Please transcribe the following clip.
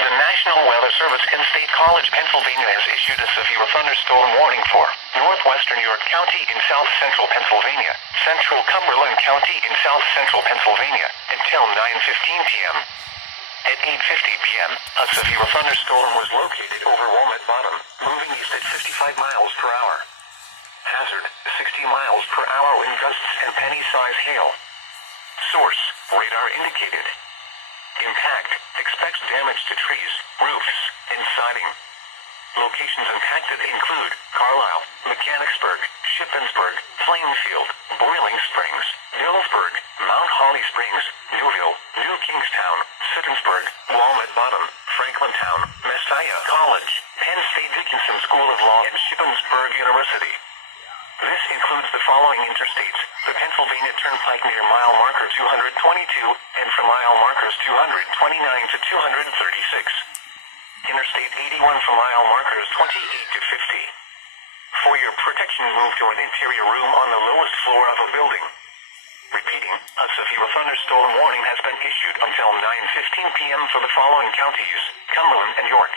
The National Weather Service in State College, Pennsylvania has issued a severe thunderstorm warning for northwestern York County in south-central Pennsylvania, central Cumberland County in south-central Pennsylvania, until 9:15 p.m. At 8:50 p.m., a severe thunderstorm was located over Walnut Bottom, moving east at 55 miles per hour. Hazard, 60 miles per hour wind gusts and penny-size hail. Source, radar indicated. Impact, expects damage to trees, roofs, and siding. Locations impacted include Carlisle, Mechanicsburg, Shippensburg, Plainfield, Boiling Springs, Dillsburg, Mount Holly Springs, Newville, New Kingstown, Sittensburg, Walnut Bottom, Franklintown, Messiah College, Penn State Dickinson School of Law, and Shippensburg University. This includes the following interstates: the Pennsylvania Turnpike near mile marker 222, and from mile markers 229 to 236. Interstate 81 from mile markers 28 to 50. For your protection, move to an interior room on the lowest floor of a building. Repeating, a severe thunderstorm warning has been issued until 9:15 p.m. for the following counties: Cumberland and York.